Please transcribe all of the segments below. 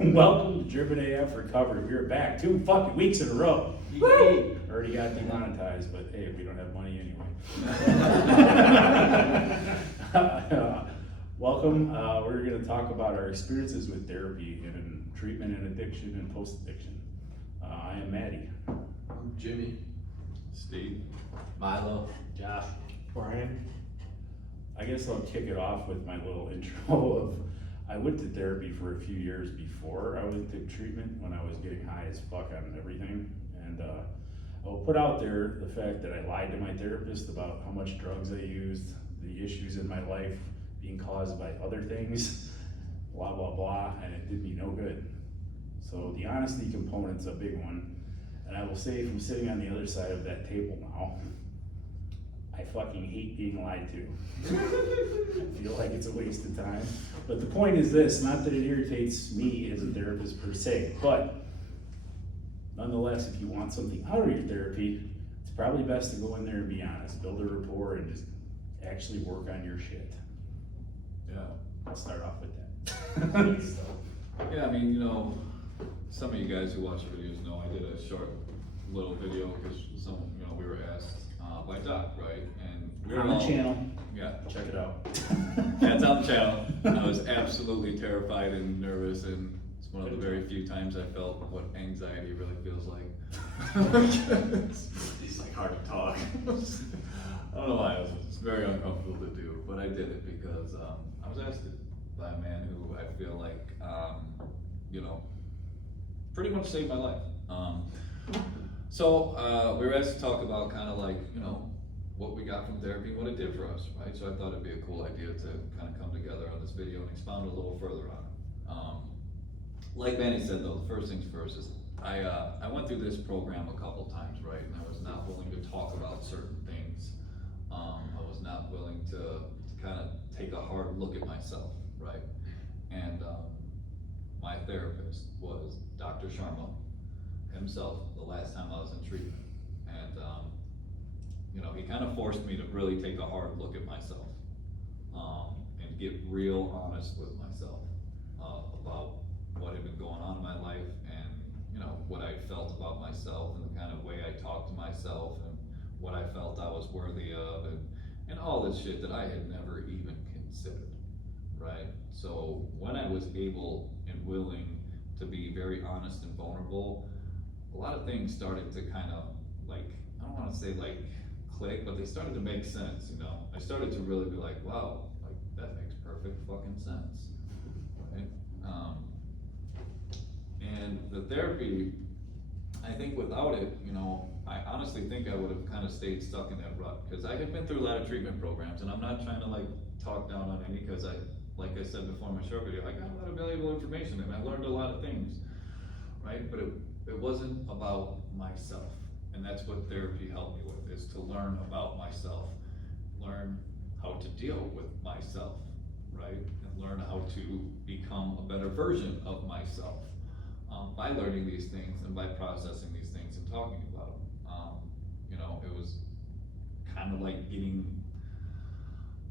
Welcome to Driven AF Recovery. We're back 2 fucking weeks in a row. Woo! Already got demonetized, but hey, we don't have money anyway. Welcome. We're going to talk about our experiences with therapy and treatment and addiction and post-addiction. I am Maddie. I'm Jimmy. Steve. Milo. Josh. Brian. I guess I'll kick it off with my little intro of I went to therapy for a few years before I went to treatment when I was getting high as fuck on everything. And I'll put out there the fact that I lied to my therapist about how much drugs I used, the issues in my life being caused by other things, blah, blah, blah, and it did me no good. So the honesty component's a big one. And I will say from sitting on the other side of that table now, I fucking hate being lied to. I feel like it's a waste of time. But the point is this, not that it irritates me as a therapist per se, but nonetheless, if you want something out of your therapy, it's probably best to go in there and be honest, build a rapport and just actually work on your shit. Yeah. I'll start off with that. Yeah, I mean, you know, some of you guys who watch the videos know I did a short little video because we were asked by Doc, right? And we were On the all, channel, yeah, check it out. yeah, it's on the channel. I was absolutely terrified and nervous, and it's one of the very few times I felt what anxiety really feels like. It's like hard to talk. I don't know why, it's very uncomfortable to do, but I did it because I was asked it by a man who I feel like, pretty much saved my life. So we were asked to talk about kind of like, what we got from therapy and what it did for us, right? So I thought it'd be a cool idea to kind of come together on this video and expound a little further on it. Like Manny said though, the first things first is I went through this program a couple times, right? And I was not willing to talk about certain things. I was not willing to kind of take a hard look at myself, right? And my therapist was Dr. Sharma himself the last time I was in treatment. And he kind of forced me to really take a hard look at myself and get real honest with myself about what had been going on in my life and what I felt about myself and the kind of way I talked to myself and what I felt I was worthy of and all this shit that I had never even considered, right? So when I was able and willing to be very honest and vulnerable, a lot of things started to kind of like, I don't want to say like click, but they started to make sense, I started to really be like, wow, like that makes perfect fucking sense, right? And the therapy, I think without it, I honestly think I would have kind of stayed stuck in that rut, because I had been through a lot of treatment programs, and I'm not trying to like talk down on any, because like I said before in my short video, I got a lot of valuable information and I learned a lot of things, right? But it wasn't about myself. And that's what therapy helped me with, is to learn about myself, learn how to deal with myself, right? And learn how to become a better version of myself by learning these things and by processing these things and talking about them. It was kind of like getting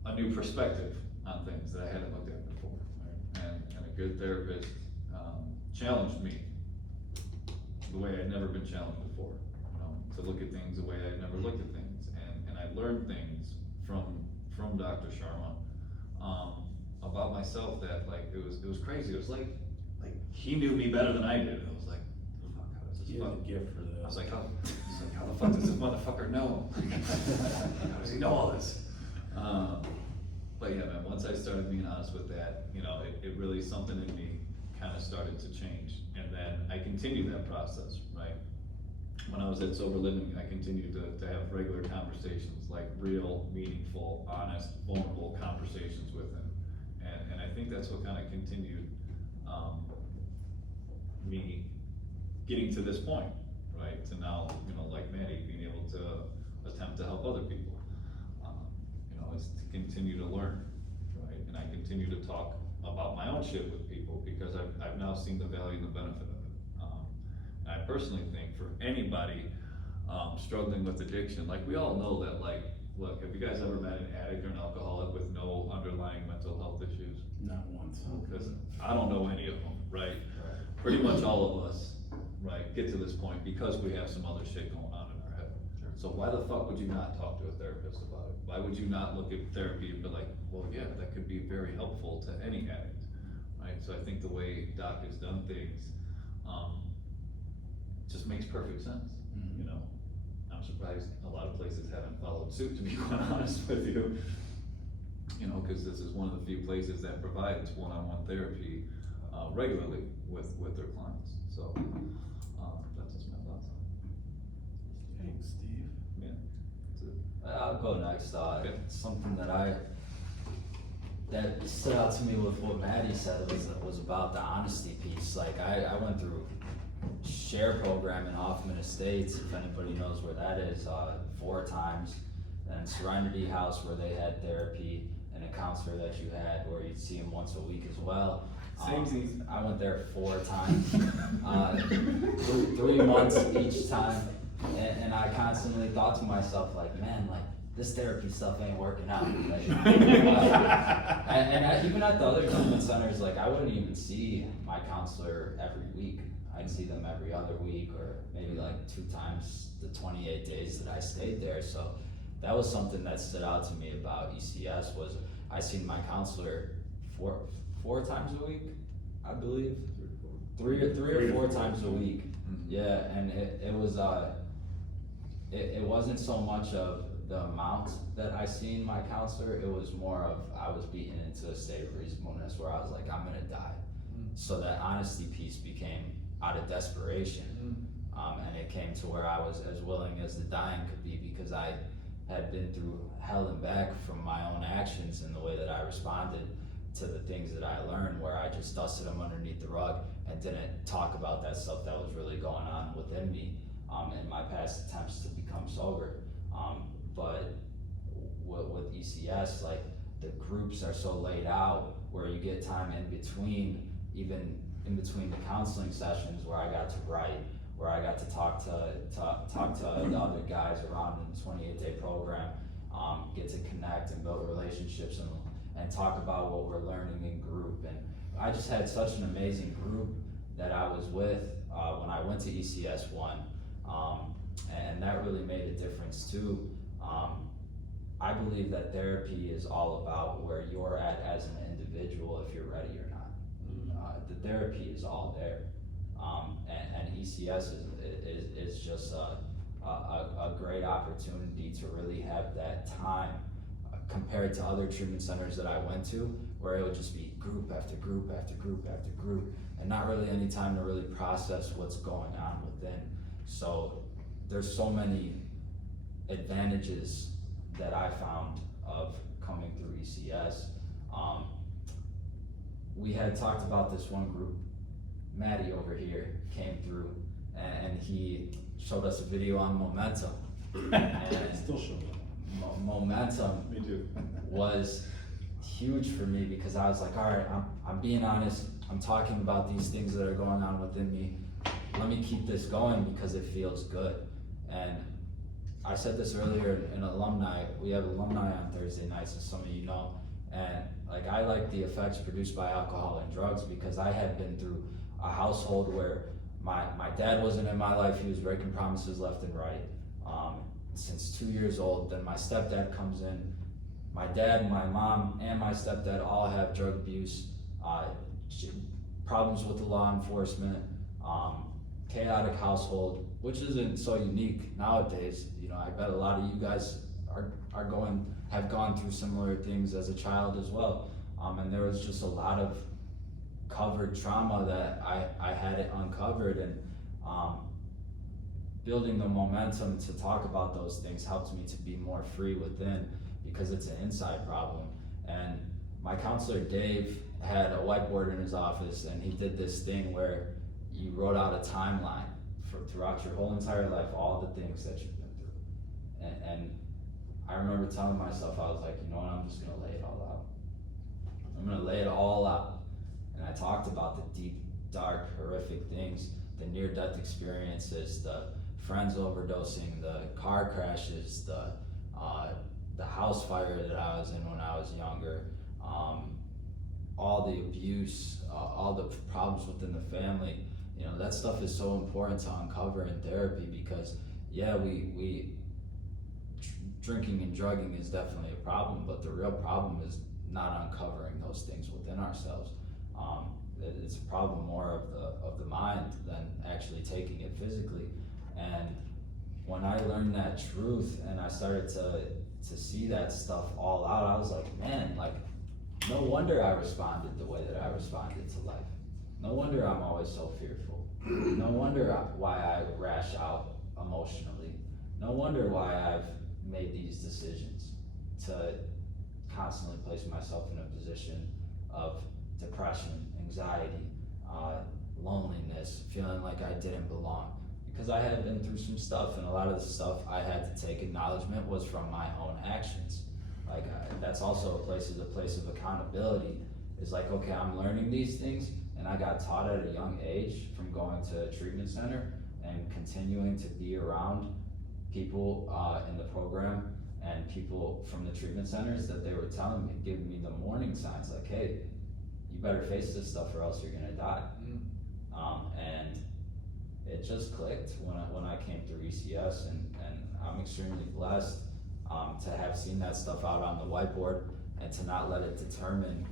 a new perspective on things that I hadn't looked at before, right? And a good therapist challenged me the way I'd never been challenged before, to look at things the way I'd never looked at things. And I learned things from Dr. Sharma about myself that like, it was crazy. It was like he knew me better than I did. I was like, fuck, how does this You have fuck? a gift for this. I was like, how the fuck does this motherfucker know? How does he know all this? But yeah, man, once I started being honest with that, it really, something in me kind of started to change. And then I continued that process, right? When I was at Sober Living, I continued to have regular conversations, like real, meaningful, honest, vulnerable conversations with him. And I think that's what kind of continued me getting to this point, right? To now, like Maddie, being able to attempt to help other people, is to continue to learn, right? And I continue to talk about my own shit with people because I've now seen the value and the benefit of it. And I personally think for anybody struggling with addiction, like we all know that, like, look, have you guys ever met an addict or an alcoholic with no underlying mental health issues? Not once. Because I don't know any of them, right? pretty much all of us, right, get to this point because we have some other shit going on in our head. So why the fuck would you not talk to a therapist about it? Why would you not look at therapy and be like, well, yeah, that could be very helpful to any addict, right? So I think the way Doc has done things, just makes perfect sense, you know? I'm surprised a lot of places haven't followed suit, to be quite honest with you. You know, cause this is one of the few places that provides one-on-one therapy, regularly with their clients, so, that's just my thoughts on it. Thanks, Steve. Yeah, that's it. I'll go next. Okay. Something that stood out to me with what Maddie said was about the honesty piece. Like I went through SHARE program in Hoffman Estates, if anybody knows where that is, 4 times, and Serenity House where they had therapy, and a counselor that you had where you'd see him once a week as well. I went there 4 times, 3 months each time, and I constantly thought to myself, like, man, like, this therapy stuff ain't working out. Like, even at the other treatment centers, like, I wouldn't even see my counselor every week. I'd see them every other week, or maybe like 2 times the 28 days that I stayed there. So that was something that stood out to me about ECS, was I seen my counselor 4 times a week, I believe. 3 or 4 times a week. Yeah, and it was it wasn't so much of the amount that I seen my counselor, it was more of I was beaten into a state of reasonableness where I was like, I'm gonna die. So that honesty piece became out of desperation, and it came to where I was as willing as the dying could be, because I had been through hell and back from my own actions and the way that I responded to the things that I learned, where I just dusted them underneath the rug and didn't talk about that stuff that was really going on within me, in my past attempts to become sober. But with ECS, like, the groups are so laid out where you get time in between, even in between the counseling sessions, where I got to write, where I got to talk to the other guys around in the 28-day program, get to connect and build relationships and talk about what we're learning in group. And I just had such an amazing group that I was with when I went to ECS 1, and that really made a difference too. I believe that therapy is all about where you're at as an individual, if you're ready or not. The therapy is all there, and ECS is just a great opportunity to really have that time, compared to other treatment centers that I went to, where it would just be group after group after group after group, and not really any time to really process what's going on within. So there's so many advantages that I found of coming through ECS. We had talked about this one group. Maddie over here came through, and he showed us a video on momentum. And Still shows up. Momentum Me too. was huge for me, because I was like, all right, I'm being honest. I'm talking about these things that are going on within me. Let me keep this going because it feels good. And I said this earlier in alumni. We have alumni on Thursday nights, as some of you know. And like, I like the effects produced by alcohol and drugs, because I had been through a household where my dad wasn't in my life. He was breaking promises left and right. Since 2 years old, then my stepdad comes in. My dad, my mom, and my stepdad all have drug abuse, problems with the law enforcement, chaotic household, which isn't so unique nowadays. You know, I bet a lot of you guys have gone through similar things as a child as well. And there was just a lot of covered trauma that I had it uncovered, and building the momentum to talk about those things helped me to be more free within, because it's an inside problem. And my counselor Dave had a whiteboard in his office, and he did this thing where you wrote out a timeline throughout your whole entire life, all the things that you've been through. And I remember telling myself, I was like, you know what, I'm just gonna lay it all out. I'm gonna lay it all out. And I talked about the deep, dark, horrific things, the near-death experiences, the friends overdosing, the car crashes, the house fire that I was in when I was younger, all the abuse, all the problems within the family, you know, that stuff is so important to uncover in therapy because, yeah, drinking and drugging is definitely a problem, but the real problem is not uncovering those things within ourselves. It's a problem more of the mind than actually taking it physically. And when I learned that truth and I started to see that stuff all out, I was like, man, like, no wonder I responded the way that I responded to life. No wonder I'm always so fearful. No wonder why I rash out emotionally. No wonder why I've made these decisions to constantly place myself in a position of depression, anxiety, loneliness, feeling like I didn't belong. Because I had been through some stuff, and a lot of the stuff I had to take acknowledgement was from my own actions. Like, that's also a place of accountability. It's like, okay, I'm learning these things, and I got taught at a young age from going to a treatment center and continuing to be around people in the program and people from the treatment centers that they were telling me, giving me the warning signs like, hey, you better face this stuff or else you're gonna die. And it just clicked when I came through ECS, and I'm extremely blessed to have seen that stuff out on the whiteboard and to not let it determine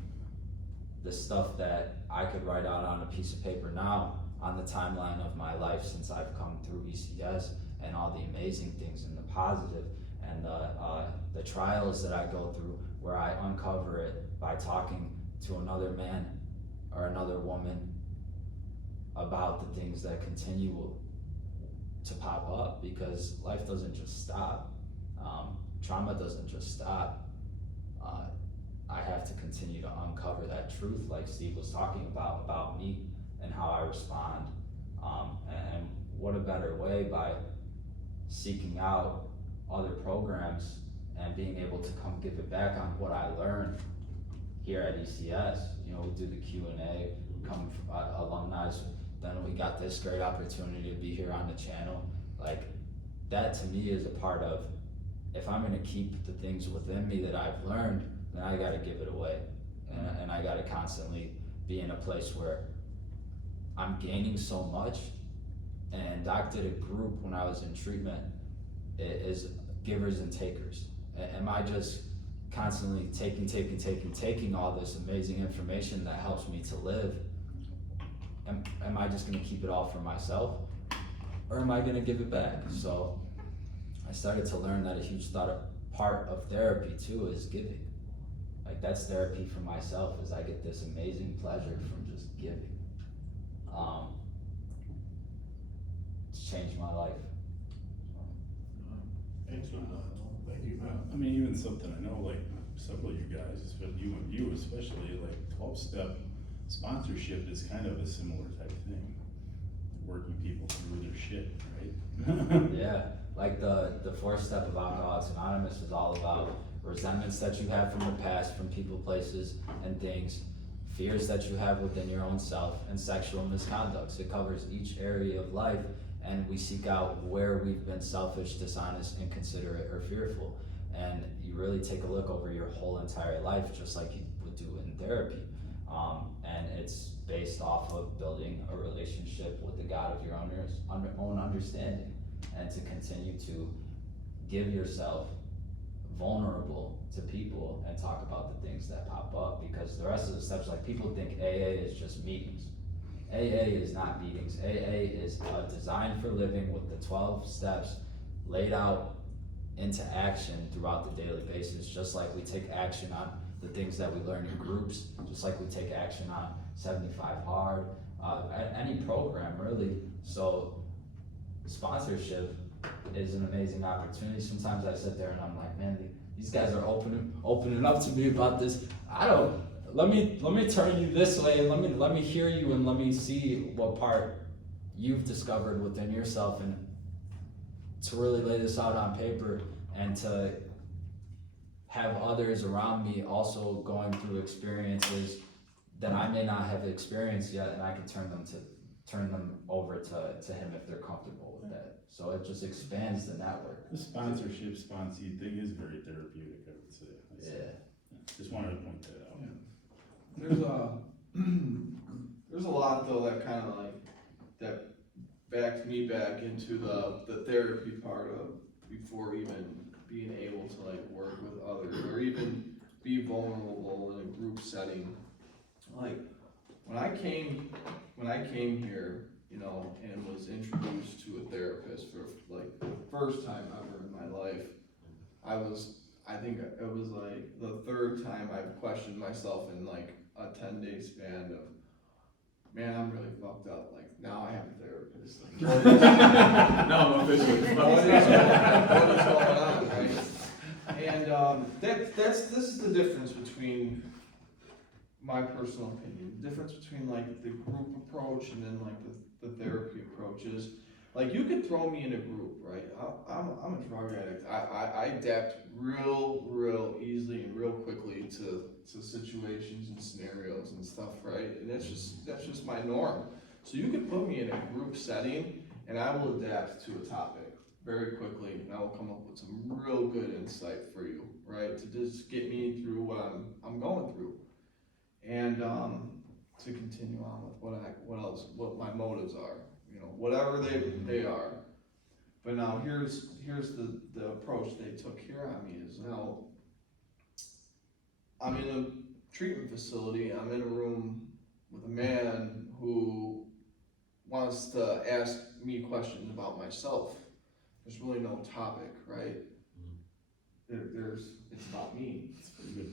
the stuff that I could write out on a piece of paper now on the timeline of my life since I've come through ECS, and all the amazing things and the positive and the trials that I go through where I uncover it by talking to another man or another woman about the things that continue to pop up, because life doesn't just stop. Trauma doesn't just stop. I have to continue to uncover that truth, like Steve was talking about me and how I respond. And what a better way by seeking out other programs and being able to come give it back on what I learned here at ECS. You know, we do the Q&A, come alumni, then we got this great opportunity to be here on the channel. Like, that to me is a part of, if I'm gonna keep the things within me that I've learned, then I gotta give it away. And I gotta constantly be in a place where I'm gaining so much. And Doc did a group when I was in treatment, it is givers and takers. Am I just constantly taking all this amazing information that helps me to live? Am I just gonna keep it all for myself? Or am I gonna give it back? So I started to learn that a huge part of therapy too is giving. Like, that's therapy for myself, is I get this amazing pleasure from just giving. It's changed my life. Excellent. Thank you, man. I mean, even something I know, like several of you guys, you especially, like 12-step sponsorship is kind of a similar type thing. Working people through their shit, right? Yeah, like the 4th step of Alcoholics Anonymous is all about resentments that you have from the past, from people, places, and things, fears that you have within your own self, and sexual misconducts. It covers each area of life, and we seek out where we've been selfish, dishonest, inconsiderate, or fearful. And you really take a look over your whole entire life, just like you would do in therapy. And it's based off of building a relationship with the God of your own understanding, and to continue to give yourself vulnerable to people and talk about the things that pop up. Because the rest of the steps, like, people think AA is just meetings. AA is not meetings. AA is a design for living with the 12 steps laid out into action throughout the daily basis, just like we take action on the things that we learn in groups, just like we take action on 75 Hard, any program really. So sponsorship is an amazing opportunity. Sometimes I sit there and I'm like, man, these guys are opening up to me about this. Let me turn you this way, and let me hear you, and let me see what part you've discovered within yourself, and to really lay this out on paper, and to have others around me also going through experiences that I may not have experienced yet, and I can turn them over to him if they're comfortable with that. So it just expands the network. The sponsorship, sponsee thing is very therapeutic, I would say. Yeah. Just wanted to point that out. Yeah. there's a, there's a lot though that kinda like, that backed me back into the therapy part of, before even being able to like work with others, or even be vulnerable in a group setting. Like, when I came here, you know, and was introduced to a therapist for like the first time ever in my life, I think it was like the third time I've questioned myself in like a 10-day span of, man, I'm really fucked up, like, now I have a therapist. Like, Now I'm officially. what is going on, right? And, this is the difference between, my personal opinion, the difference between like the group approach and then like the therapy approach is, like, you could throw me in a group, right? I'm a drug addict. I adapt real easily and real quickly to situations and scenarios and stuff, right? And that's just my norm. So you could put me in a group setting and I will adapt to a topic very quickly, and I will come up with some real good insight for you, right? To just get me through what I'm going through. And to continue on with what my motives are, you know, whatever they are. But now here's the approach they took here on me is, now I'm in a treatment facility, I'm in a room with a man who wants to ask me questions about myself. There's really no topic, right? It's about me. That's a pretty good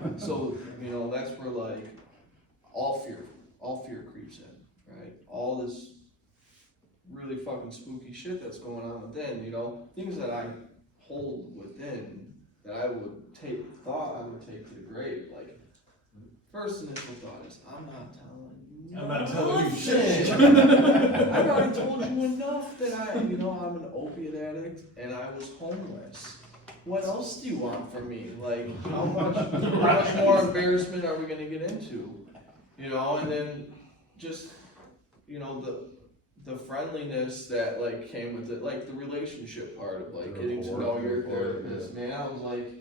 point. So you know, that's where like all fear creeps in, right? All this really fucking spooky shit that's going on within, you know, things that I hold within that I would take to the grave. Like, first initial thought is, I'm not telling you. I'm not telling you nothing. shit. I've already told you enough that I'm an opiate addict and I was homeless. What else do you want from me? Like, how much more embarrassment are we gonna get into? You know, and then just, you know, the friendliness that like came with it, like the relationship part of like getting to know your therapist, man. I was like,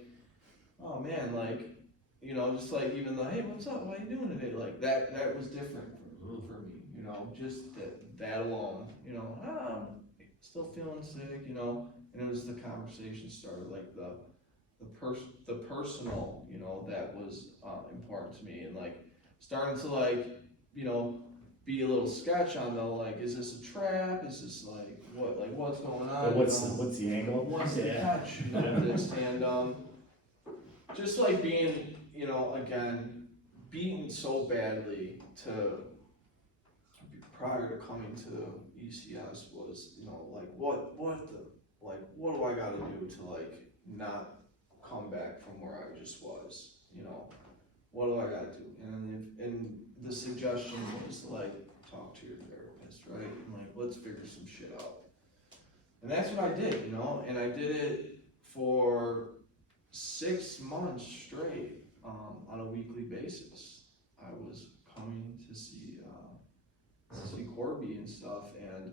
oh man, like, you know, just like even the, hey, what's up? What are you doing today? Like that was different for me, you know, just that alone, you know, I'm still feeling sick, you know. And it was the conversation started, like the personal, you know, that was important to me, and like starting to like, you know, be a little sketch on though, like, is this a trap? Is this like what's going on? What's you know? what's the angle? What's the catch? You know, this and just like being, you know, again, beaten so badly prior to coming to ECS was, you know, like what do I gotta do to like not come back from where I just was, you know? What do I gotta do? And the suggestion was to like talk to your therapist, right? And like, let's figure some shit out. And that's what I did, you know? And I did it for 6 months straight, on a weekly basis. I was coming to see Corby and stuff, and,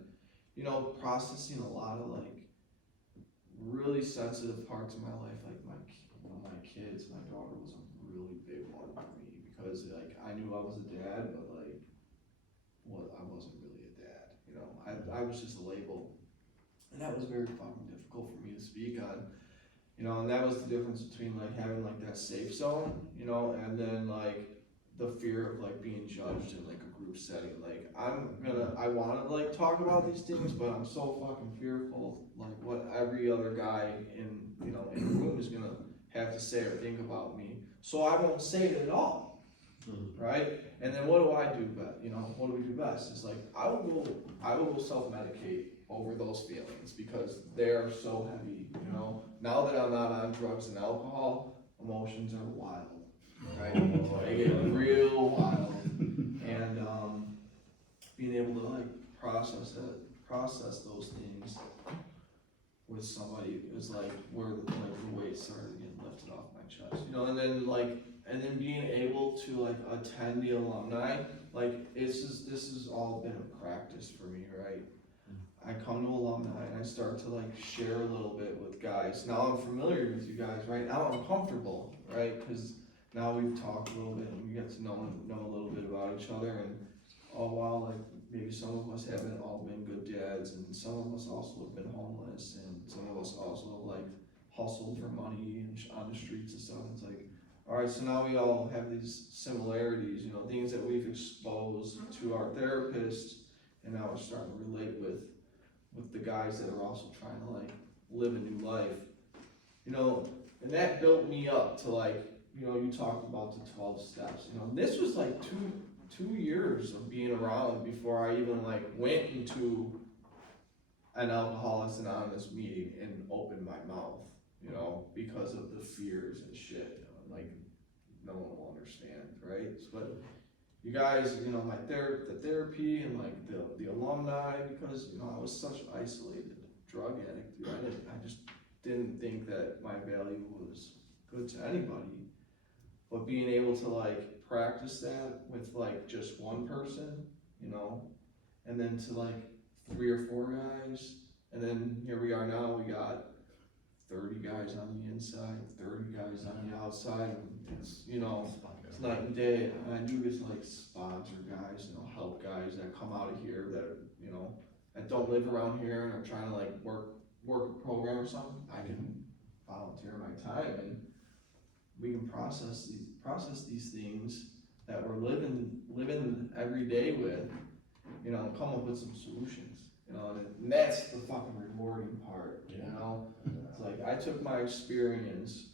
you know, processing a lot of like really sensitive parts of my life, like my kids. My daughter was a really big one for me, because like I knew I was a dad, but like, I wasn't really a dad, you know. I was just a label, and that was very fucking difficult for me to speak on, you know. And that was the difference between like having like that safe zone, you know, and then like the fear of like being judged in like a group setting. Like, I want to like talk about these things, but I'm so fucking fearful like what every other guy in the room is gonna have to say or think about me, so I won't say it at all. Right? And then what do I do best? You know, what do we do best? It's like I will go self-medicate over those feelings, because they are so heavy, you know. Now that I'm not on drugs and alcohol, emotions are wild, right? They get real wild, and being able to like process those things with somebody is like where the weight started getting lifted off my chest, you know. And then being able to like attend the alumni, like this has all been a practice for me, right? I come to alumni and I start to like share a little bit with guys. Now I'm familiar with you guys, right? Now I'm comfortable, right? Because now we've talked a little bit and we get to know a little bit about each other, and all while like maybe some of us haven't all been good dads, and some of us also have been homeless, and some of us also like hustled for money and on the streets and stuff. It's like, all right, so now we all have these similarities, you know, things that we've exposed to our therapist, and now we're starting to relate with the guys that are also trying to like live a new life, you know, and that built me up to like, you know, you talked about the 12 steps, you know, this was like two years of being around before I even like went into an Alcoholics Anonymous meeting and opened my mouth, you know, because of the fears and shit, you know, like no one will understand, right? But you guys, you know, the therapy and like the alumni, because you know I was such an isolated drug addict, dude. I just didn't think that my value was good to anybody. But being able to like practice that with like just one person, you know, and then to like 3 or 4 guys, and then here we are now, we got 30 guys on the inside, 30 guys on the outside, and it's, you know, it's night and day. And I do get to like sponsor guys, you know, help guys that come out of here that, you know, that don't live around here and are trying to like work a program or something. I can volunteer my time and we can process these things that we're living every day with, you know, and come up with some solutions, you know, and that's the fucking rewarding part, you know. It's like I took my experience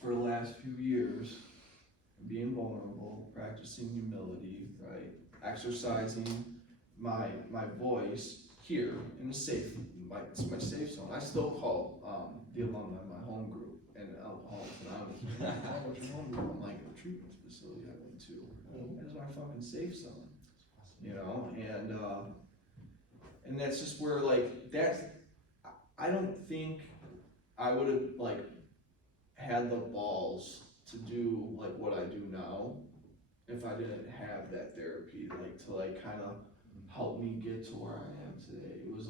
for the last few years, being vulnerable, practicing humility, right, exercising my voice here in a safe, it's my safe zone. I still call the alumni my home group and Alcoholics Anonymous. What's your home group? I'm like, the treatment facility I went to. That is my fucking safe zone, you know, and that's just where like I don't think I would have like had the balls to do like what I do now if I didn't have that therapy, like to like kind of help me get to where I am today. It was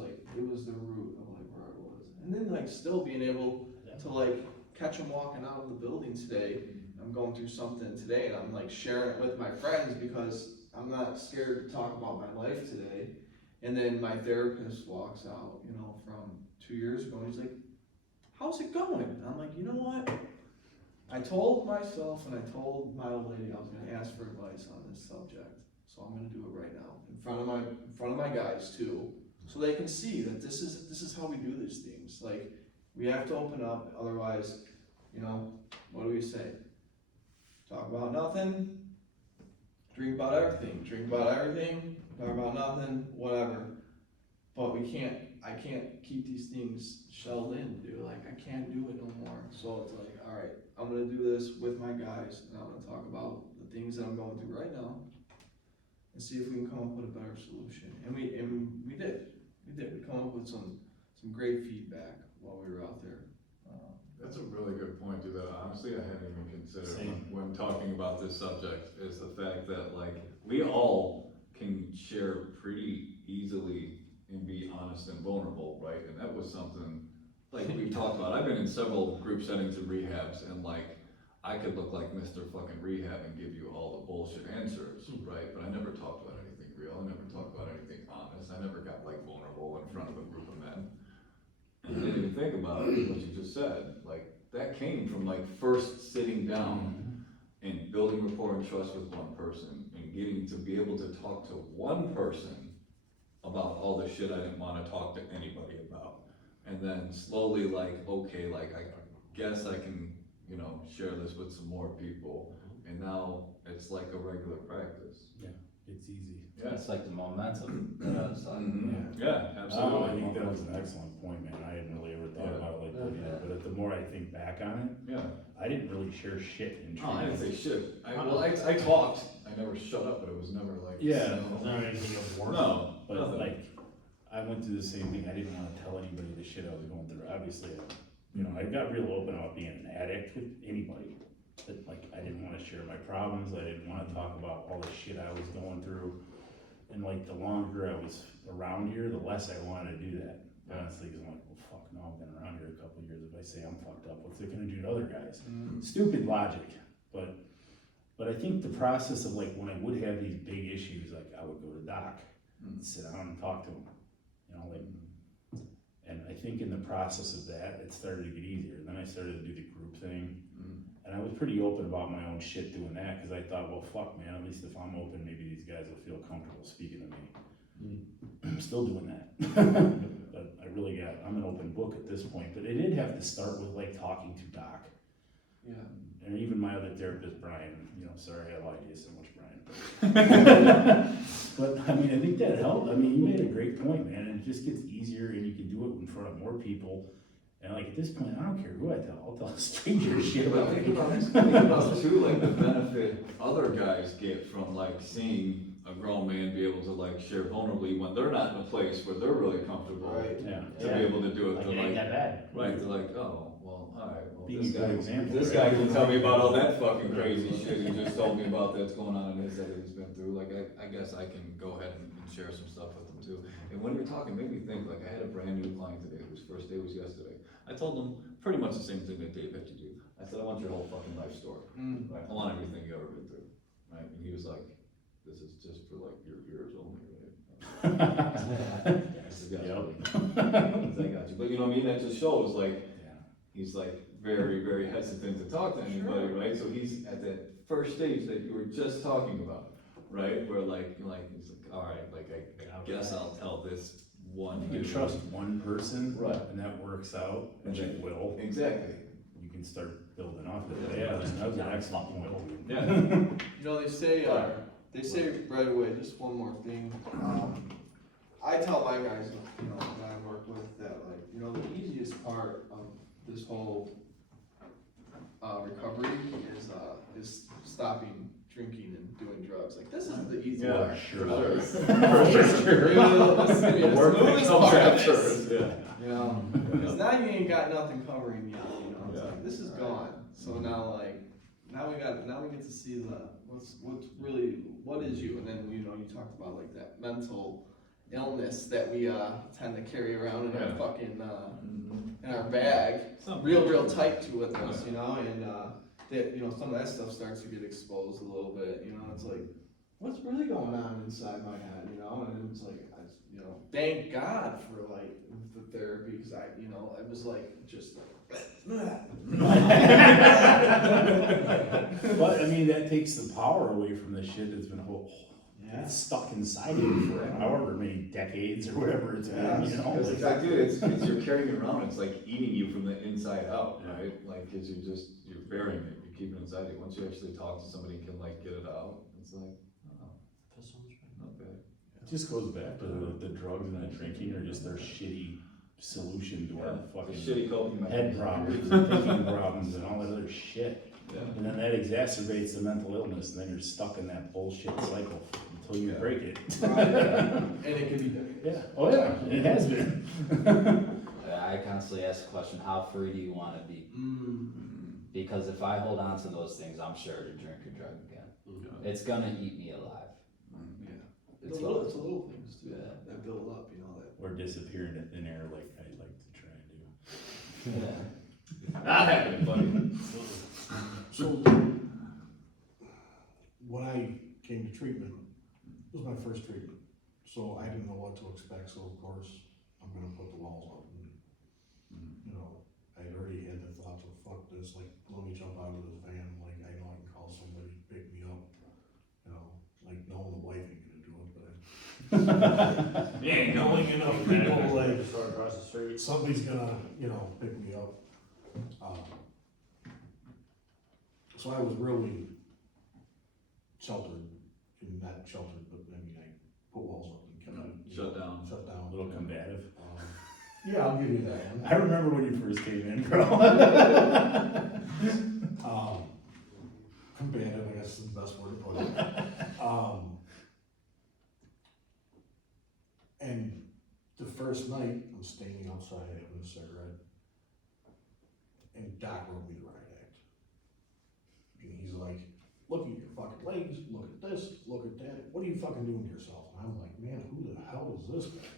the root of like where I was, and then like still being able to like catch them walking out of the building today. I'm going through something today and I'm like sharing it with my friends because I'm not scared to talk about my life today. And then my therapist walks out, you know, from 2 years ago, and he's like, how's it going? And I'm like, you know what? I told myself and I told my old lady I was gonna ask for advice on this subject. So I'm gonna do it right now in front of my guys too, so they can see that this is how we do these things. Like, we have to open up, otherwise, you know, what do we say? Talk about nothing, drink about everything, talk about nothing, whatever. But I can't keep these things shelled in, dude. Like, I can't do it no more. So it's like, all right, I'm gonna do this with my guys, and I'm gonna talk about the things that I'm going through right now, and see if we can come up with a better solution. And we did. We come up with some great feedback while we were out there. That's a really good point, dude, that honestly I hadn't even considered Same. when talking about this subject, is the fact that like, we all can share pretty easily and be honest and vulnerable, right? And that was something, like we've talked about, I've been in several group settings and rehabs, and like, I could look like Mr. fucking Rehab and give you all the bullshit answers, right? But I never talked about anything real, I never talked about anything honest, I never got like vulnerable in front of a group of men. And then you think about it, what you just said, like, that came from like first sitting down and building rapport and trust with one person, and getting to be able to talk to one person about all the shit I didn't wanna talk to anybody about. And then slowly like, okay, like, I guess I can, you know, share this with some more people, and now it's like a regular practice. It's easy. Yeah. It's like the momentum that I was talking Mhm. Yeah, Oh, absolutely. I think that was an excellent point, man. I hadn't really ever thought about it like that either, but the more I think back on it, Yeah. I didn't really share shit in Oh, I didn't treatment. say shit. I talked, I never shut up, but it was never like. Yeah. No, anything of work. no, But nothing. like, I went through the same thing. I didn't wanna tell anybody the shit I was going through. Obviously, I got real open about being an addict with anybody. But like, I didn't wanna share my problems. I didn't wanna talk about all the shit I was going through. And like, the longer I was around here, the less I wanted to do that. Honestly, cause I'm like, well, fuck, no, I've been around here a couple of years. If I say I'm fucked up, what's it gonna do to other guys? Stupid logic. But I think the process of like, when I would have these big issues, like I would go to Doc, and sit down and talk to him, you know, like, and I think in the process of that, it started to get easier, and then I started to do the group thing, and I was pretty open about my own shit doing that, cause I thought, well, fuck, man, at least if I'm open, maybe these guys will feel comfortable speaking to me. I'm still doing that, but I'm an open book at this point, but it did have to start with like talking to Doc. Yeah. And even my other therapist, Brian, you know, sorry I lied to you so much, Brian. But I mean, I think that helped. I mean, you made a great point, man. And it just gets easier and you can do it in front of more people. And like at this point, I don't care who I tell. I'll tell a stranger shit But about think me. about too, like the benefit other guys get from like seeing a grown man be able to like share vulnerably when they're not in a place where they're really comfortable. Right. Yeah. To be able to do it, Like, to it ain't that bad. right, to like, oh, well, alright, well, Being this a good guy, example, this right? guy can tell me about all that fucking crazy shit he just told me about that's going on in his head that he's been through, like, I guess I can go ahead and share some stuff with him too. And when you're talking, made me think, like, I had a brand new client today whose first day was yesterday. I told him pretty much the same thing that Dave had to do. I said, I want your whole fucking life story, right? I want everything you ever been through, right? And he was like, this is just for like your ears only, right? I said, "Gotcha." I got you. But you know what I mean? That just shows like, he's like very, very hesitant to talk to anybody, right? So he's at that first stage that you were just talking about, right? Where like he's like, all right, like I guess I'll tell this one You dude. trust one person, Right. and that works out, which it will. Exactly. You can start building off of it. Yeah, that was an excellent point. Yeah. You know, they say right away, just one more thing. I tell my guys, you know, that I work with that, like, you know, the easiest part of this whole recovery is stopping drinking and doing drugs. Like, this is the easy Yeah, part. Sure. This is gonna be the Work smoothest comes part of after, this. yeah. You know, because now you ain't got nothing covering you. You know, it's Yeah. like this is gone. So now, like, now we get to see what's really what is you, and then you know you talked about like that mental illness that we tend to carry around in our Yeah. fucking Mhm. in our bag, Something. real tight to it, us, you know, and that you know some of that stuff starts to get exposed a little bit. You know, it's like what's really going on inside my head, you know, and it's like you know, thank God for like the therapy because I was like just like. But I mean, that takes the power away from the shit that's been it's stuck inside of you for however many decades or whatever it's been, you know? Because like- it's like, dude, it's you're carrying it around, it's like eating you from the inside out, right? Like, cause you're burying it, you're keeping it inside you. Once you actually talk to somebody and can like get it out, it's like, oh, not bad. It just goes back to the drugs and the drinking are just their shitty solution to our The fucking shitty coping head mechanism. problems and thinking problems and all that other shit. Yeah. And then that exacerbates the mental illness, and then you're stuck in that bullshit cycle until you Yeah. break it. And it can be done. Yeah, oh yeah, it has been. I constantly ask the question, how free do you wanna be? Because if I hold on to those things, I'm sure to drink or drug again. It's gonna eat me alive. Yeah. It's a little things too that build up, you know, that. Or disappear into thin air like I like to try and do. Not happening, buddy. So, when I came to treatment, it was my first treatment, so I didn't know what to expect, so of course, I'm gonna put the walls up and, you know, I'd already had the thoughts of, fuck this, like, let me jump out of this van, like, I know I can call somebody to pick me up, you know, like, knowing the wife ain't gonna do it, but knowing enough people, like, across the street. somebody's gonna, you know, pick me up. So I was really sheltered, not sheltered, but I mean, I put walls up and kept it. you Shut know, down. Shut down. A little combative. Yeah, I'll give you that one. I remember when you first came in, bro. Combative, I guess is the best word to put it. And the first night, I'm standing outside having a cigarette, and Doc wrote me the riot act. And he's like, look at your fucking legs, look at this, look at that, what are you fucking doing to yourself? And I'm like, man, who the hell is this guy?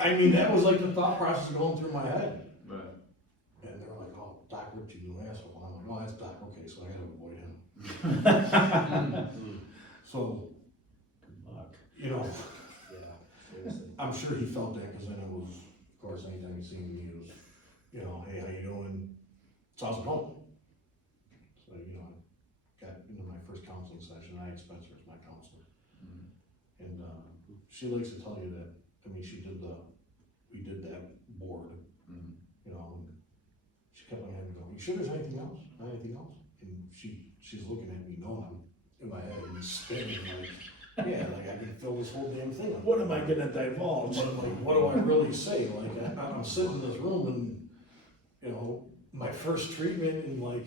I mean, that was like the thought process going through my head. Right. And they're like, oh, Doc ripped you a new asshole. And I'm like, oh, oh, that's Doc, okay, so I gotta avoid him. So, Good luck. you know, Yeah, seriously. I'm sure he felt that, cause then it was, of course, anytime he seen me, it was, you know, hey, how you doing? So how's it going? So, you know, I got into my first counseling session, I had Spencer as my counselor. And, she likes to tell you that, I mean, we did that board, Mhm. you know, and she kept on having to go, you sure there's anything else? Not anything else? And she's looking at me knowing I'm, in my head, and spinning like, yeah, like I can fill this whole damn thing up. What am I gonna divulge? But like, what do I really say? Like, I'm sitting in this room and, you know, my first treatment and like,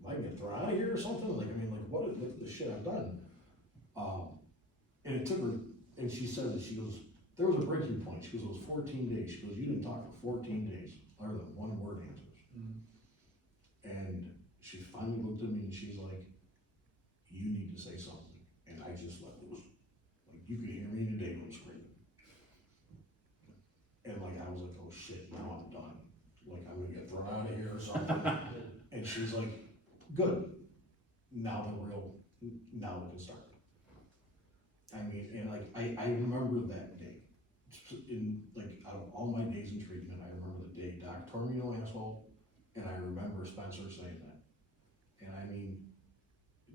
am I gonna get thrown out of here or something? Like, I mean, like, look at the shit I've done. And it took her, and she said that, she goes, there was a breaking point. She goes, it was 14 days. She goes, you didn't talk for 14 days, other than one word answers. And she finally looked at me and she's like, you need to say something. And I just let loose. Like, you could hear me in the day room screaming. And like, I was like, oh shit, now I'm done. Like, I'm gonna get thrown out of here or something. And she's like, good. Now we can start. I mean, and like, I remember that day. In, like, out of all my days in treatment, I remember the day Doc tore me no asshole, and I remember Spencer saying that. And I mean,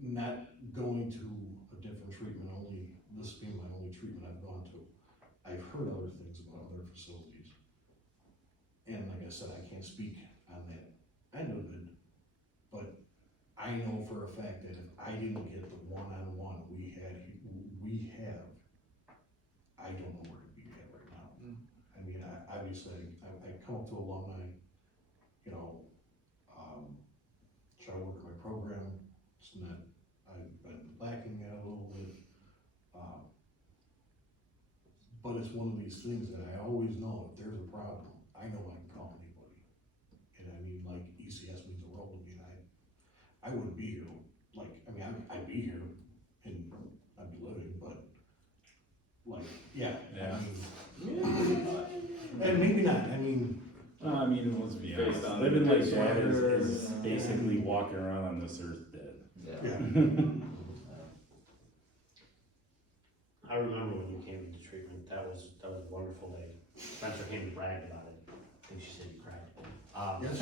not going to a different treatment, only this being my only treatment I've gone to, I've heard other things about other facilities. And like I said, I can't speak on that end of it, but I know for a fact that if I didn't get the one-on-one we have, I don't know where to be at right now. I mean, obviously, I come up to alumni, you know, try to work on my program, it's not, I've been lacking at a little bit. But it's one of these things that I always know, if there's a problem, I know I can call anybody. And I mean, like, ECS means the world to me, and I wouldn't be here, like, I mean, I'd be here and I'd be living, but like, yeah. Yeah. And maybe not, I mean, I mean, let's be honest, Based on living like addiction. that is basically walking around on this earth dead. yeah. I remember when you came into treatment, that was a wonderful day. Spencer came to brag about it. I think she said you cried. Yes.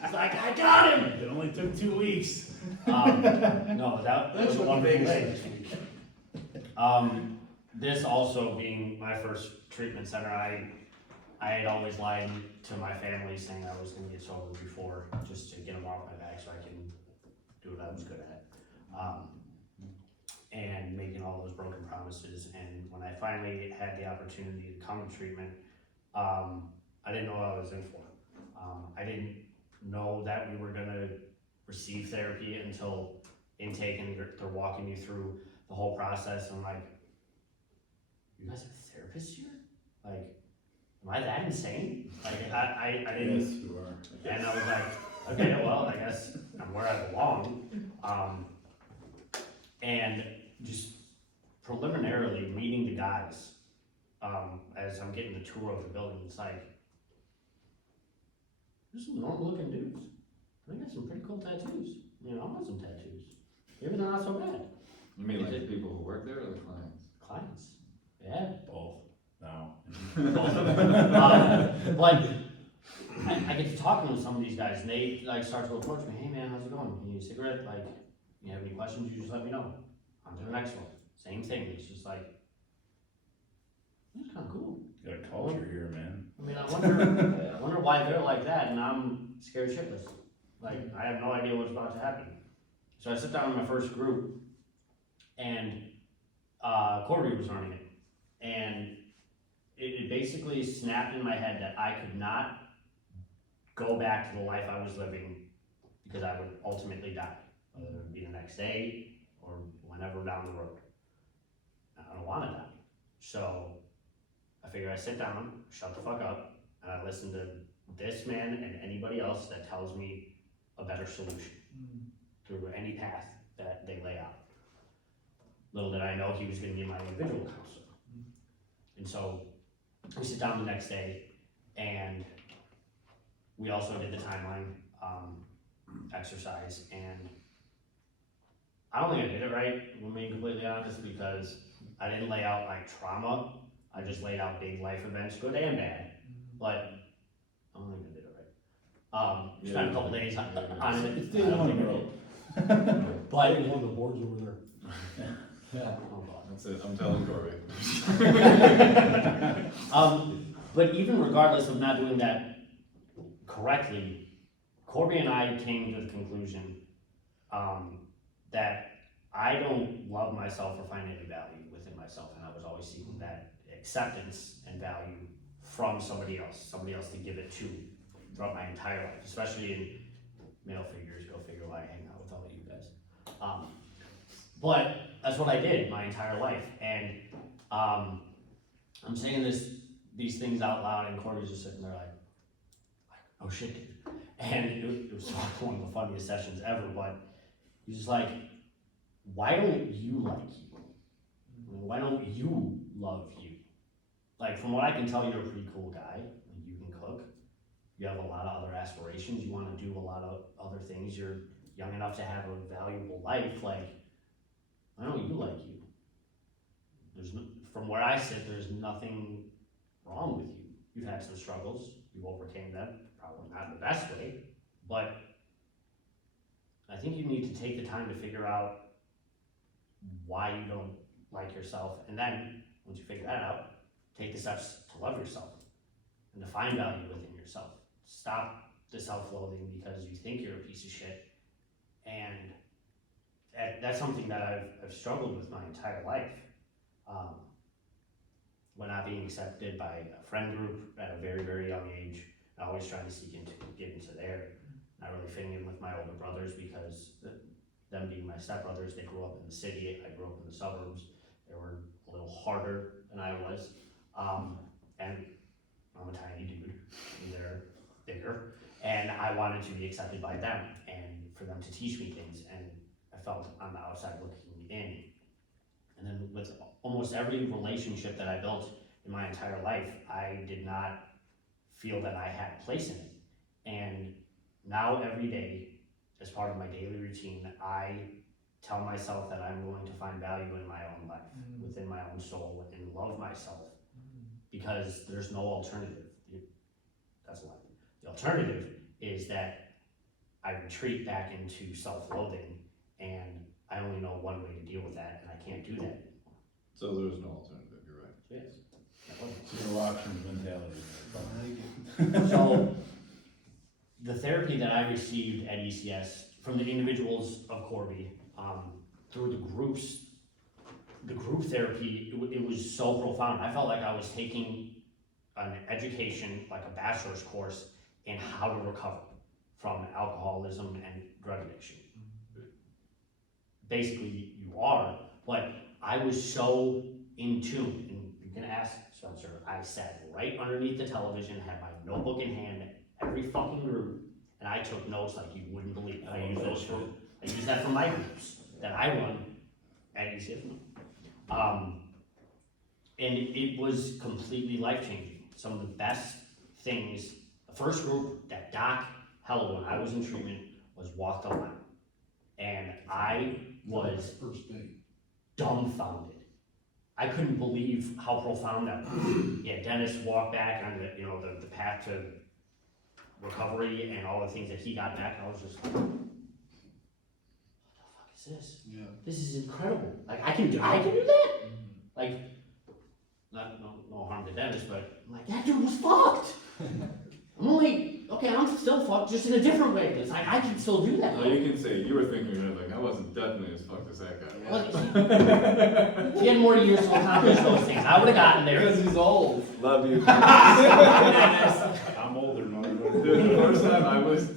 She's like, I got him! It only took 2 weeks. No, that was a what wonderful Vegas day. next week. This also being my first treatment center, I had always lied to my family saying I was gonna get sober before, just to get them off my back so I can do what I was good at. And making all those broken promises, and when I finally had the opportunity to come to treatment, I didn't know what I was in for. I didn't know that we were gonna receive therapy until intake, and they're walking you through the whole process, and I'm like, you guys have therapists here? Like, am I that insane? Like, I didn't. Yes, you are. And I was like, okay, well, I guess I'm where I belong. And just preliminarily meeting the guys, as I'm getting the tour of the building, it's like, there's some normal looking dudes. They got some pretty cool tattoos. You know, I want some tattoos. Maybe they're not so bad. You mean like the people who work there or the clients? Clients. Yeah. Both now. Like, I get to talking with some of these guys, and they like start to approach me. Hey man, how's it going? You need a cigarette? Like, you have any questions? You just let me know. On to the next one. Same thing. It's just like, that's kind of cool. Got a culture here, man. I mean, I wonder why they're like that, and I'm scared shitless. Like, I have no idea what's about to happen. So I sit down in my first group, and Corby was running it, and it basically snapped in my head that I could not go back to the life I was living because I would ultimately die, whether it would be the next day or whenever down the road. I don't want to die. So I figure I sit down, shut the fuck up, and I listen to this man and anybody else that tells me a better solution through any path that they lay out. Little did I know he was going to be my individual counselor. And so we sit down the next day, and we also did the timeline. exercise, and I don't think I did it right, if being completely honest, because I didn't lay out like trauma, I just laid out big life events, good and bad, but I don't think I did it right. Spent a couple days on it. It's day I don't one, think I bro. did. I But, was one of the boards over there. oh God. That's it, I'm telling Corey. But even regardless of not doing that correctly, Corby and I came to the conclusion that I don't love myself or find any value within myself, and I was always seeking that acceptance and value from somebody else to give it to throughout my entire life, especially in male figures. Go figure why I hang out with all of you guys. But that's what I did my entire life, and I'm saying these things out loud, and Corey's just sitting there like, oh shit, dude. And it was one of the funniest sessions ever, but he's just like, why don't you like you? Why don't you love you? Like, from what I can tell, you're a pretty cool guy. You can cook. You have a lot of other aspirations. You want to do a lot of other things. You're young enough to have a valuable life. Like, why don't you like you? From where I sit, there's nothing wrong with you. You've had some struggles. You overcame them. Probably not in the best way, but I think you need to take the time to figure out why you don't like yourself, and then once you figure that out, take the steps to love yourself and to find value within yourself. Stop the self-loathing because you think you're a piece of shit, and that's something that I've struggled with my entire life. When not being accepted by a friend group at a very, very young age, always trying to get into there, not really fitting in with my older brothers because them being my stepbrothers, they grew up in the city, I grew up in the suburbs. They were a little harder than I was, and I'm a tiny dude, and they're bigger, and I wanted to be accepted by them, and for them to teach me things, and I felt on the outside looking in. And then with almost every relationship that I built in my entire life, I did not feel that I had a place in it. And now every day, as part of my daily routine, I tell myself that I'm going to find value in my own life, within my own soul, and love myself, because there's no alternative. That's a lie. The alternative is that I retreat back into self-loathing, and I only know one way to deal with that, and I can't do that anymore. So there's no alternative, you're right. So yes, that was it. Zero options mentality. So, the therapy that I received at ECS from the individuals of Corby, through the group therapy, it was so profound. I felt like I was taking an education, like a bachelor's course, in how to recover from alcoholism and drug addiction. Basically, you are, but I was so in tune, and you can ask Spencer, I sat right underneath the television, had my notebook in hand, every fucking group, and I took notes like you wouldn't believe. I use that for my groups that I run at ECF. And it was completely life-changing. Some of the best things, the first group that Doc held when I was in treatment was Walk the Line. And I was First day. dumbfounded. I couldn't believe how profound that was. Yeah, Dennis walked back on the path to recovery and all the things that he got back. I was just like, what the fuck is this? Yeah. This is incredible. Like I can do that? Like, no harm to Dennis, but I'm like, that dude was fucked. I'm still fucked, just in a different way. It's like, I can still do that. No, you can say, you were thinking, you're like, I wasn't definitely as fucked as that guy. Well, he had more years to accomplish those things. I would have gotten there. Because he's old. Love you. I'm older than everybody. Dude, the first time I was a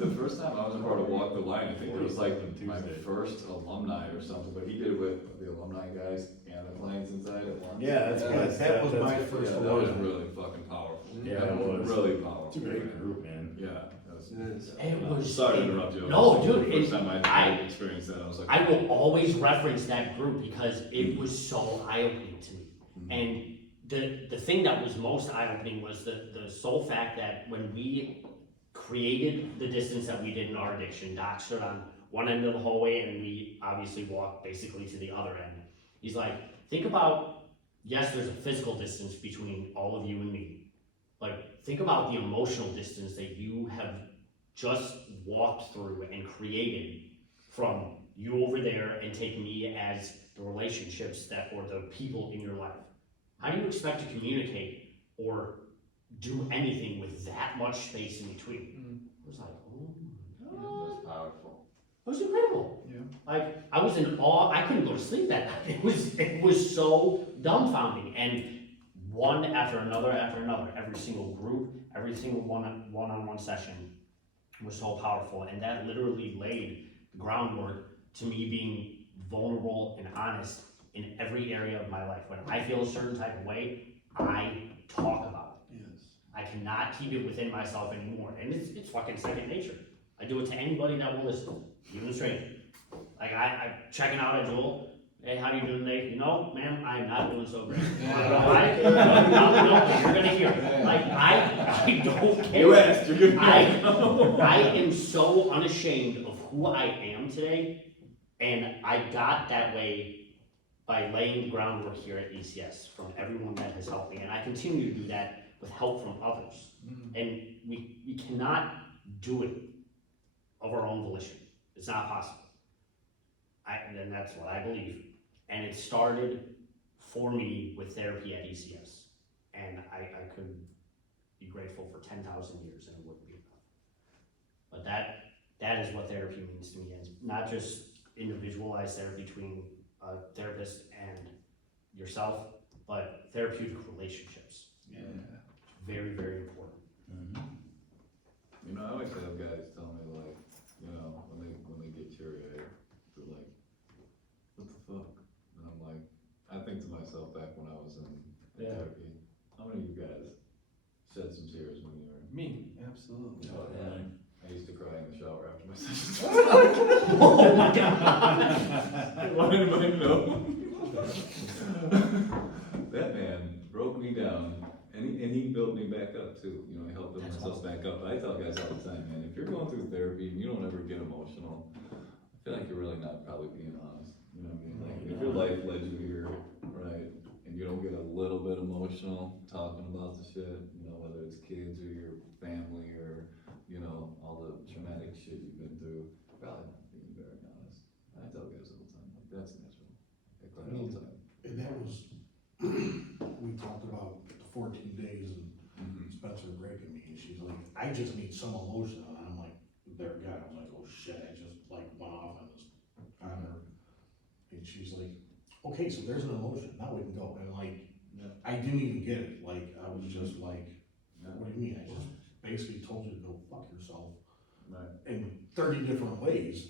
part of Walk the Line, I think it was like my Tuesday. first alumni or something, but he did it with the alumni guys and the clients inside at once. Yeah, that's Yeah, good. that was my That's- first Yeah, one. that was really fucking powerful. Yeah, That it was. Really powerful. It's a great group, man. Yeah. That was, It is. It was. sorry to interrupt you. No, The dude, first time I I experienced that, I was like. I will always reference that group because it was so eye-opening to me. And the thing that was most eye-opening was the sole fact that when we created the distance that we did in our addiction. Doc stood on one end of the hallway and we obviously walked basically to the other end. He's like, think about, yes, there's a physical distance between all of you and me, but think about the emotional distance that you have just walked through and created from you over there and take me as the relationships that, or the people in your life. How do you expect to communicate or do anything with that much space in between? I was like, oh my God. That's powerful. It was incredible. Yeah. Like, I was in awe, I couldn't go to sleep that night. It was so dumbfounding. And one after another, every single group, every single one-on-one session was so powerful. And that literally laid the groundwork to me being vulnerable and honest in every area of my life. When I feel a certain type of way, I talk about it. Yes. I cannot keep it within myself anymore. And it's fucking second nature. I do it to anybody that will listen, even a stranger. Like I'm checking out at Joel. Hey, how you doing today? You know, man, I'm not doing so great. Yeah. No, you're gonna hear. Like I don't care. You asked, you're good. I am so unashamed of who I am today, and I got that way by laying the groundwork here at ECS from everyone that has helped me, and I continue to do that with help from others. And we cannot do it of our own volition. It's not possible. And that's what I believe. And it started for me with therapy at ECS. And I could be grateful for 10,000 years and it wouldn't be enough. But that is what therapy means to me. It's not just individualized therapy between a therapist and yourself, but therapeutic relationships. Yeah. Very, very important. You know, I always have guys tell me like, you know, when they get teary-eyed, they're like, what the fuck? And I'm like, I think to myself back when I was in therapy, how many of you guys shed some tears when you were? Me, absolutely. Oh, yeah. I used to cry in the shower after my sessions. Oh my God! Why did I know? That man broke me down, and he built me back up too. You know, he helped build That's myself back up. I tell guys all the time, man, if you're going through therapy and you don't ever get emotional, I feel like you're really not probably being honest. You know what I mean? Like, if your life led you here, right, and you don't get a little bit emotional talking about the shit, you know, whether it's kids or your family or, you know, all the traumatic shit you've been through, you're probably not being very honest. I tell guys all the time, like, that's natural. I cry all the time. And that was, we talked about the 14 days and Spencer breaking me, and she's like, I just need some emotion, and I'm like, there again, I was like, oh shit, I just like went off on this, on her. And she's like, okay, so there's an emotion, now we can go, and like, I didn't even get it, like, I was just like, what do you mean, I just basically told you to go fuck yourself. Right. In 30 different ways,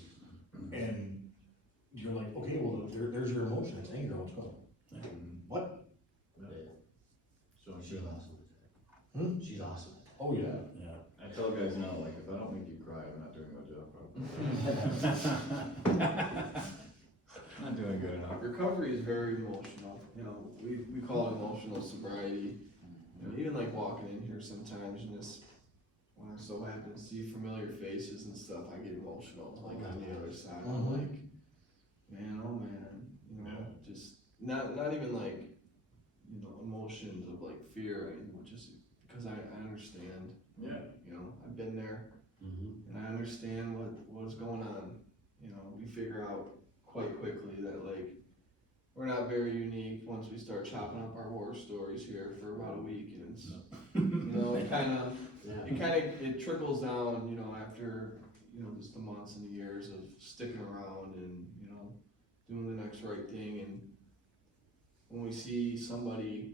and you're like, okay, well, there's your emotion, it's anger, let's go. What? So She's awesome. Hmm? She's awesome. Oh, yeah. Yeah. I tell guys now, like, if I don't make you cry, I'm not doing my job properly. I'm not doing good enough. Recovery is very emotional. You know, we call it emotional sobriety. You know, even like walking in here sometimes, and just when I so happen to see familiar faces and stuff, I get emotional. Like on the other side, I'm like, man, oh man, you know, just not even like, you know, emotions of like fear or anything, just because I understand. Yeah. You know, I've been there. Mm-hmm. And I understand what's going on. You know, we figure out quite quickly that like we're not very unique once we start chopping up our horror stories here for about a week, and it's you know it trickles down. You know, after you know just the months and the years of sticking around and you know doing the next right thing, and when we see somebody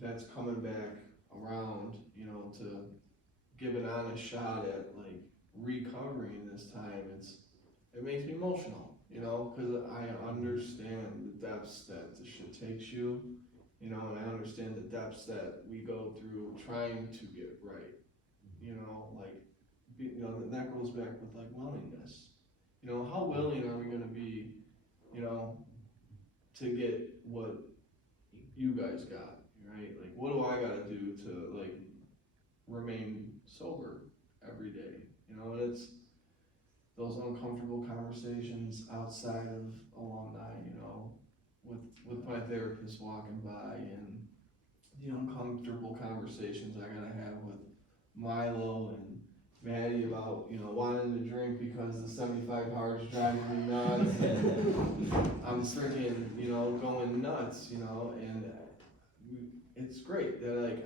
that's coming back around, you know, to give an honest shot at like recovering this time, it makes me emotional, you know, because I understand the depths that the shit takes you, you know, and I understand the depths that we go through trying to get right, you know, like, you know, that goes back with like willingness, you know, how willing are we gonna be, you know, to get what you guys got, right? Like, what do I gotta do to like remain sober, every day, you know, and it's those uncomfortable conversations outside of alumni, you know, with my therapist walking by, and the uncomfortable conversations I gotta have with Milo and Maddie about, you know, wanting to drink because the 75 hard is driving me nuts. And I'm freaking, you know, going nuts, you know, and it's great that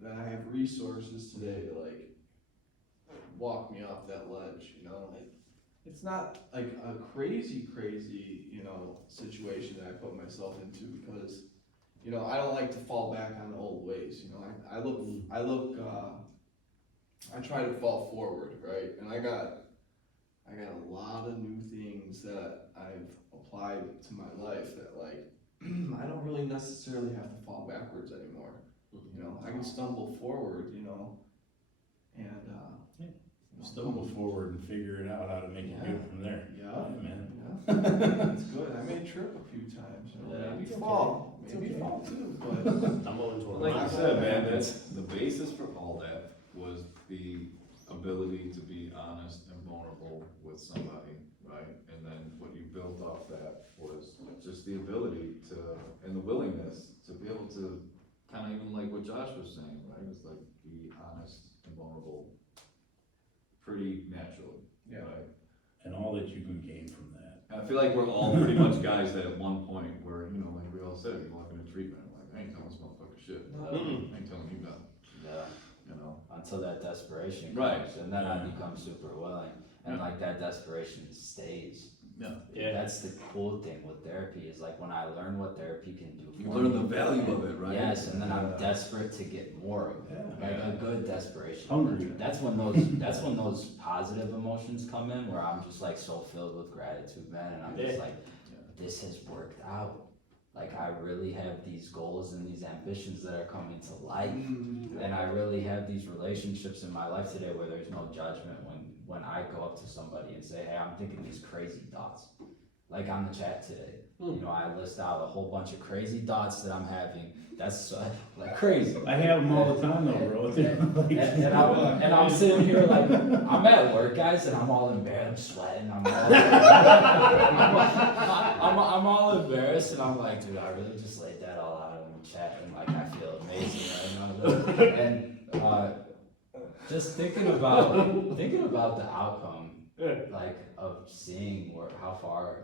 that I have resources today to like walk me off that ledge, you know, like it's not like a crazy, you know, situation that I put myself into because, you know, I don't like to fall back on old ways, you know, I try to fall forward, right? And I got a lot of new things that I've applied to my life that like, I don't really necessarily have to fall backwards anymore. You know, I can stumble forward, you know, and, you know, Stumble forward and figure it out how to make it good from there. Yeah, Yeah, man. yeah, it's good. I may trip a few times, you know, Yeah, maybe it's okay. fall, It's maybe okay. fall too, but Stumble into a Like rock. I said, man, that's the basis for all that was the ability to be honest and vulnerable with somebody, right? And then what you built off that was just the ability to, and the willingness to be able to kind of even like what Josh was saying, right? It's like be honest and vulnerable pretty naturally, Yeah. right? And all that you can gain from that. And I feel like we're all pretty much guys that at one point were, you know, like we all said, you walk into treatment, like, I ain't telling this motherfucker shit. I ain't telling you nothing, Yeah, you know? until that desperation Right. comes, and then I Yeah. become super willing, and Yeah. like that desperation stays. Yeah. Yeah. That's the cool thing with therapy, is like when I learn what therapy can do for You me. learn the value of it, right? Yes, and then I'm desperate to get more of it, Yeah. like a good desperation. Hungry. That's when those positive emotions come in, where I'm just like so filled with gratitude, man, and I'm just Yeah. like, this has worked out. Like I really have these goals and these ambitions that are coming to life. And I really have these relationships in my life today where there's no judgment when I go up to somebody and say, hey, I'm thinking these crazy thoughts. Like on the chat today, you know, I list out a whole bunch of crazy thoughts that I'm having. That's like crazy. I have them all the time though, bro. Like- And I'm sitting here like, I'm at work, guys, and I'm all embarrassed, I'm sweating, I'm all embarrassed, and I'm like, dude, I really just laid that all out in the chat, and like, I feel amazing right now. And, just thinking about the outcome, like, of seeing how far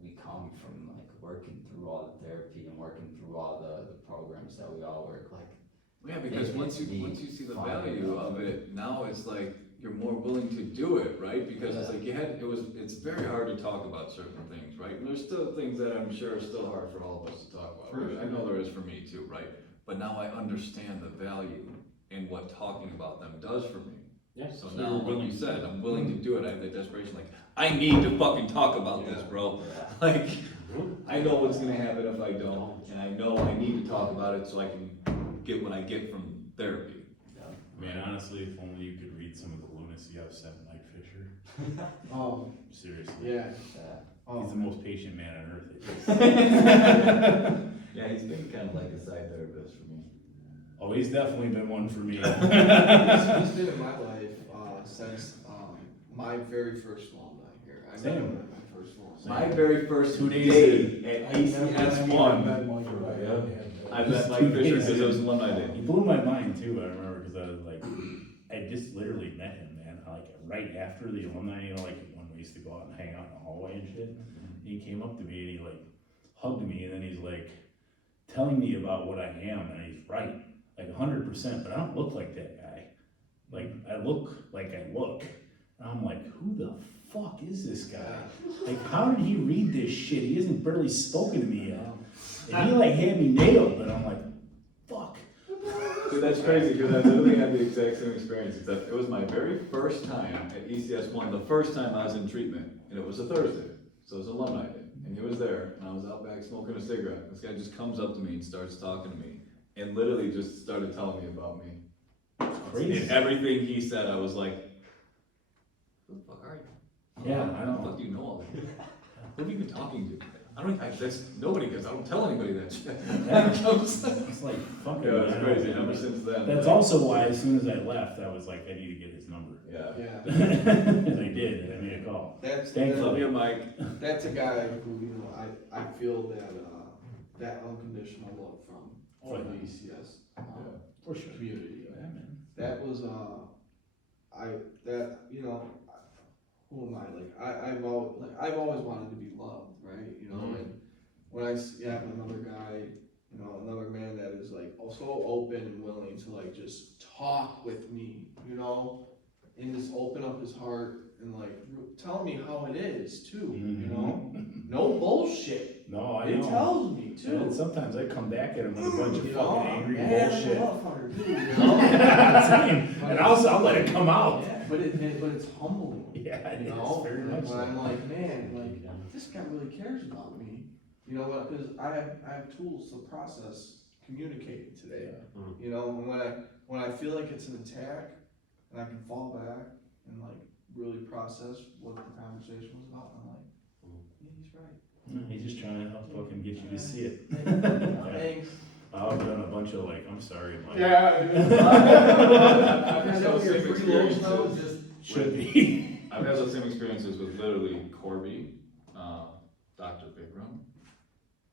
we come from, like, working through all the therapy and working through all the programs that we all work, like, Yeah, because It once can you be see the fun, value you know? of it, now it's like you're more willing to do it, right? Because it's like it's very hard to talk about certain things, right? And there's still things that I'm sure are still hard for all of us to talk about. For Right? I know there is for me too, right? But now I understand the value in what talking about them does for me. Yeah. So now, like you said, I'm willing to do it. I have the desperation, like, I need to fucking talk about this, bro. Like, I know what's gonna happen if I don't, and I know I need to talk about it so I can get what I get from therapy. Man, honestly, if only you could read some of the lunacy I've sent Mike Fisher. Oh, Seriously. yeah. yeah. He's the most patient man on earth. Yeah, he's been kind of like a side therapist for me. Oh, he's definitely been one for me. He's been in my life since my very first alumni here. I met Same. him at my first alumni. My very first 2 days day at ACS one, I met Mike Fisher because it was alumni day. He blew my mind too, I remember, because I was like, I just literally met him, man, like, right after the alumni, you know, like, when we used to go out and hang out in the hallway and shit. He came up to me and he like, hugged me, and then he's like, telling me about what I am, and he's right, like 100%, but I don't look like that guy. Like, I look like I look. And I'm like, who the fuck is this guy? Like, how did he read this shit? He hasn't barely spoken to me yet. And he like had me nailed, but I'm like, fuck. Dude, that's crazy because I literally had the exact same experience, except it was my very first time at ECS one, the first time I was in treatment, and it was a Thursday, so it was alumni day, and he was there, and I was out back smoking a cigarette. This guy just comes up to me and starts talking to me, and literally just started telling me about me. Crazy. And everything he said, I was like, who the fuck are you? Yeah, I How the know. fuck do you know all that? Who have you been talking to? nobody, cause I don't tell anybody that shit. It's like, fuck it. Yeah, it's I don't crazy, know. ever since then. That's also why as soon as I left, I was like, I need to get his number. Yeah. Yeah, And I did, and I made a call. that's, Thankfully. Love you, Mike. that's a guy who, you know, I feel that unconditional love from Oh, the yeah. ECS, For sure. community. Yeah, man. That was, you know, who am I, like, I've always wanted to be loved, right, you know, Mm-hmm. and when I have another guy, you know, another man that is like so open and willing to like just talk with me, you know, and just open up his heart and like tell me how it is too, you know, no bullshit, No, I it know. tells me And too. sometimes I come back at him with a bunch of You fucking know, angry yeah, bullshit. motherfucker, dude, you Same. know? And I'll let it come out. Yeah, but it's humbling. Yeah, it You is, know, very and much when I'm so. like, man, like, this guy really cares about me, you know what, cause I have tools to process communicating today. Mm. You know, and when I feel like it's an attack, and I can fall back and like really process what the conversation was about, I'm like, yeah, he's right. He's just trying to help fucking get you to see it. Thanks. I've done a bunch of like, I'm sorry, Mike. I've had those same Free loads now, experiences. just Should be. I've had those same experiences with literally Corby, Dr. Bigrum,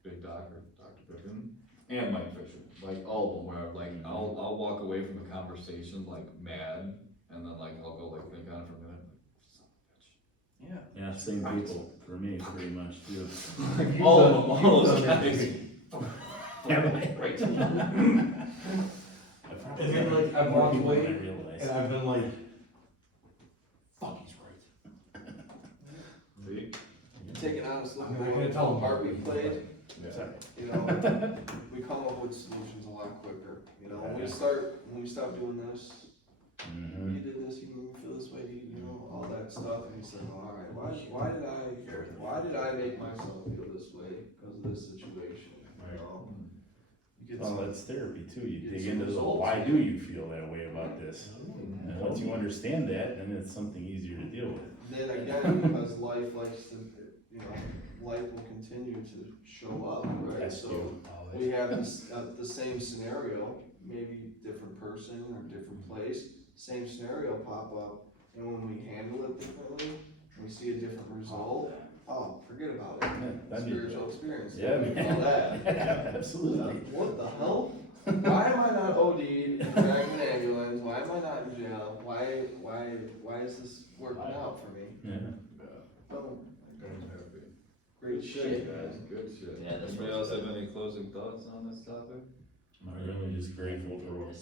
Big Doctor, Dr. Bigham, and Mike Fisher. Like all of them where like I'll walk away from the conversation like mad, and then like I'll go like think on it for a minute. Like, son of a bitch. yeah. Yeah, same people for me, pretty much too. All of them, all those guys. Yeah, right. Right. And then like, I've walked More people away than I realize. and I've been like, fuck, he's right. See? Take an honest look I'm at not what gonna tell him. part we played. Sorry. You know, we come up with solutions a lot quicker, you know, when we stop doing this, Mhm. you did this, you made me feel this way, you know, all that stuff, and you said, well, alright, why did I make myself feel this way because of this situation, you know? You get Well, some, that's therapy too. You Get dig some into the, results. why do you feel that way about this? And once you understand that, then it's something easier to deal with. then again, as life likes to, you know, life will continue to show up, right? Test So, you. we have this, the same scenario, maybe different person or different place, same scenario pop up, and when we handle it differently, we see a different result, oh, forget about it. Yeah, that'd be- Spiritual experience, Yeah, we call that. man. Absolutely. What the hell? Why am I not OD'd and dragged in an ambulance, why am I not in jail, why is this working out for me? Yeah. Oh, Good therapy. great shit, guys, man. good shit. Yeah, that's Anybody else have any closing thoughts on this topic? I'm really just grateful for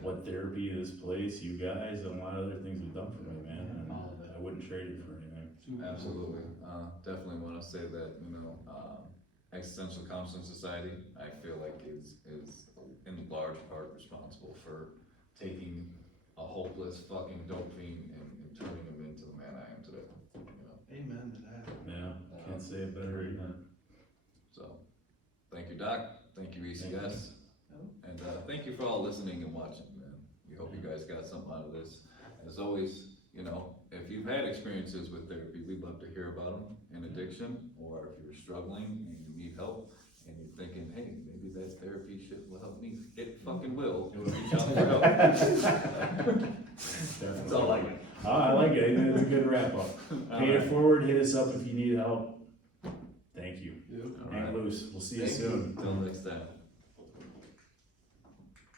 what therapy, this place, you guys, and a lot of other things have done for me, man. And I wouldn't trade it for anything. Absolutely, definitely wanna say that, you know, Existential Counseling Society, I feel like is in large part responsible for taking a hopeless fucking dope fiend and turning him into the man I am today, you know, Amen to that. Yeah, can't say it better than so, thank you, Doc, thank you, ECS, and, thank you for all listening and watching, man, we hope you guys got something out of this. As always, you know, if you've had experiences with therapy, we'd love to hear about them in addiction, or if you're struggling and you need help, and you're thinking, hey, maybe that therapy shit will help me, it fucking will, reach out for help. that. That's all I got. Oh, I like it. I think it's a good wrap up. Pay it forward, hit us up if you need help. Thank you. Yeah. All Hang right. loose. We'll see you Thank you. soon. Till next time.